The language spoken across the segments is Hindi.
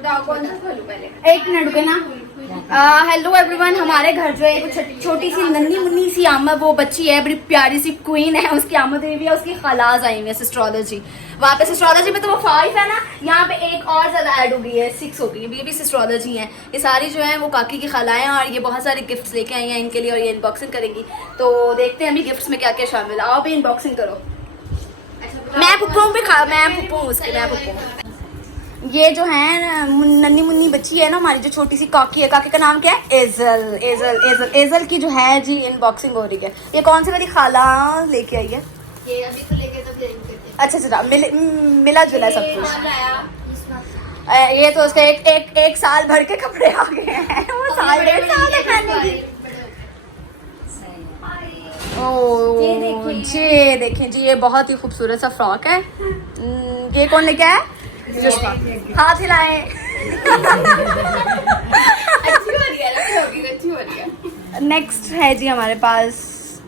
कौन सा खोलूं पहले? एक मिनट रुके ना। हेलो एवरीवन, हमारे घर जो है एक छोटी सी नन्ही मुन्नी सी आमद वो बच्ची है, बड़ी प्यारी सी क्वीन है, उसकी आमद हुई है, उसकी खलाज आई हुई है सिस्ट्रोलॉजी। वहाँ पे सिस्ट्रोलॉजी में तो वो 5 है ना, यहाँ पे एक और ज्यादा ऐड हो गई है, 6 हो गई है। ये भी सिस्ट्रोलॉजी है। ये सारी जो है वो काकी की खलाएं हैं और ये बहुत सारे गिफ्ट्स लेके आई हैं इनके लिए और ये अनबॉक्सिंग करेंगी। तो देखते हैं अभी गिफ्ट्स में क्या क्या शामिल है। आओ भी अनबॉक्सिंग करो। मैं पुप्पू भी खा, मैं पुप्पू उसके, मैं पुप्पू। ये जो है नन्ही मुन्नी बच्ची है ना हमारी, जो छोटी सी काकी है, काकी का नाम क्या है? एजल। एजल एजल एजल की जो है जी अनबॉक्सिंग हो रही है। ये कौन सी मेरी खाला लेके आई है? ये अभी तो लेके तो लेंगे। अच्छा अच्छा, मिला जुला सब कुछ। ये तो उसके एक साल भर के कपड़े आ गए हैं। वो साल 1.5 साल है पहनने की। ओह जी देखें जी, ये बहुत ही खूबसूरत सा फ्रॉक है। ये कौन लेके आया? हाथ हिलाए। अच्छी हो रही है ना, अच्छी हो रही है। नेक्स्ट है जी हमारे पास,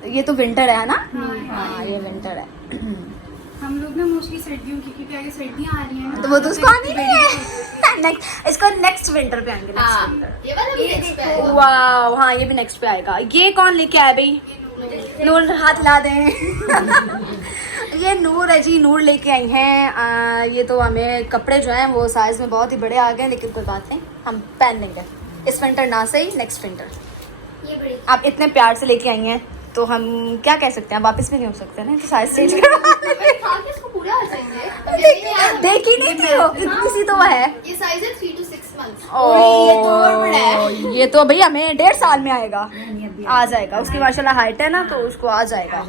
ये तो विंटर है ना? हाँ ये विंटर है। हम लोग ना मोस्टली सर्दियों की, क्योंकि आगे सर्दियाँ आ रही हैं तो वो तो उसको आनी नहीं है। नेक्स्ट इसको नेक्स्ट विंटर पे आएंगे। ये वाला भी नेक्स्ट पे आएगा। वाह हाँ, ये भी नेक्स्ट पे आएगा। ये कौन लेके आया भाई? नूर, हाथ हिला दें। ये नूर है जी, नूर लेके आई हैं। ये तो हमें कपड़े जो हैं वो साइज में बहुत ही बड़े आ गए, लेकिन कोई बात नहीं, हम पहन लेंगे इस विंटर ना सही, नेक्स्ट विंटर। ये बड़ी आप इतने प्यार से लेके आई हैं तो हम क्या कह सकते हैं, वापस भी नहीं हो सकते ना, तो साइज चेंज करवा लेंगे। खा के इसको पूरा आ जाएंगे। देखी नहीं थी वो, इतनी सी तो है। ये साइज है 3 to 6 months। ये तो और बड़ा है। ये तो भैया हमें 1.5 साल में आएगा, आ जाएगा। उसकी माशाल्लाह हाइट है ना, तो उसको आ जाएगा,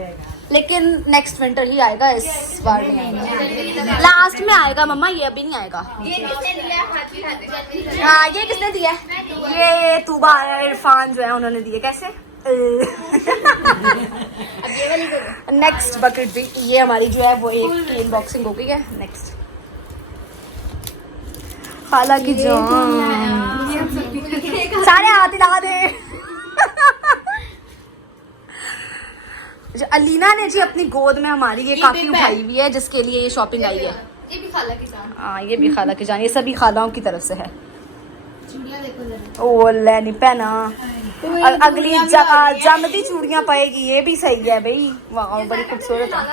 लेकिन नेक्स्ट विंटर ही आएगा, इस बार नहीं आएगा। लास्ट में आएगा मम्मा, ये अभी नहीं आएगा। ये किसने दिया? हाथ में हाँ ये किसने दिया? ये तूबा इरफान जो है उन्होंने दिए। कैसे? नेक्स्ट बकेट भी, ये हमारी जो है वो एक की अनबॉक्सिंग हो गई है। नेक्स्ट खाला की जान, सारे हाथ हिला दे। जो अलीना ने जी अपनी गोद में हमारी ये काफी उठाई हुई है, जिसके लिए ये शॉपिंग आई है। ये भी खाला की जान। हाँ ये भी खाला की जान, ये सभी खालाओं की तरफ से है। चूड़ियां देखो जरा। ओ ले नहीं पहना, अगली जमदी चूड़ियां पाएगी। ये भी सही है भाई, वाह बड़ी खूबसूरत है।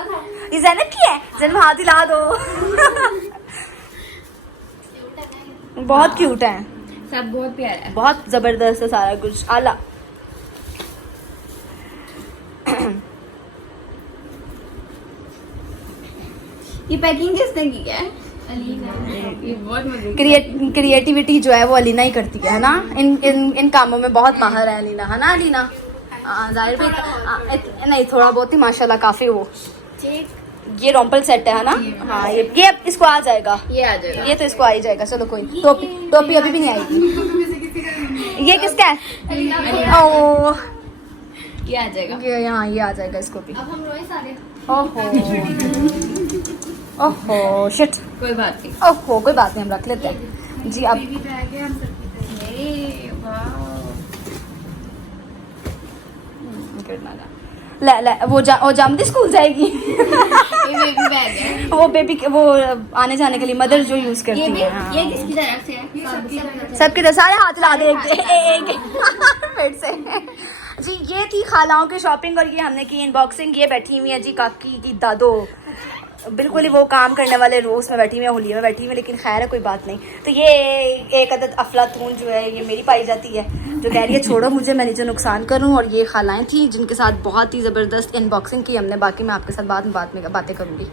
ये ज़ैनब की है, ज़ैनब हाथ हिला दो। बहुत क्यूट है, सब बहुत प्यारा है। बहुत जबरदस्त है सारा कुछ, आला। ये पैकिंग किसने की है? अलीना। ये बहुत मजे। क्रिएटिविटी जो है वो अलीना ही करती है ना, इन कामों में बहुत माहिर है अलीना, है ना अलीना? जाहिर भी नहीं, थोड़ा बहुत ही माशाल्लाह काफी। वो ये रॉम्पल सेट है ना? हाँ ये इसको आ जाएगा, ये आ जाएगा। ये तो इसको आ ही जाएगा। चलो कोई टोपी अभी भी नहीं आएगी। ये किसका है? ओह ये आ जाएगा। ये यहाँ ये आ जाएगा इसको भी। अब हम रोए सारे। ओहो शिट, कोई बात नहीं। ओहो कोई बात नहीं, हम रख लेते हैं जी। अब बेबी बैग है, हम सबकी तरह। वाह ले वो जामदी स्कूल जाएगी। ये बेबी बैग है। वो बेबी वो आने जाने के लिए मदर जो यूज करती है। हाँ। ये किसकी तरफ से है? सबके तो सारे हाथ ला दे एक फिर से जी। ये थी खालाओं की शॉपिंग और ये हमने की अनबॉक्सिंग। ये बैठी हुई है जी काकी की दादो, बिल्कुल ही वो काम करने वाले रोज में बैठी हुई है, होली में बैठी हुई है, लेकिन खैर है कोई बात नहीं। तो ये एक अदद अफलातून जो है ये मेरी पाई जाती है, जो कह रही है छोड़ो मुझे, मैं नीचे नुकसान करूं। और ये खालाएं थी जिनके साथ बहुत ही ज़बरदस्त अनबॉक्सिंग की हमने। बाकी मैं आपके साथ बाद में बातें करूंगी।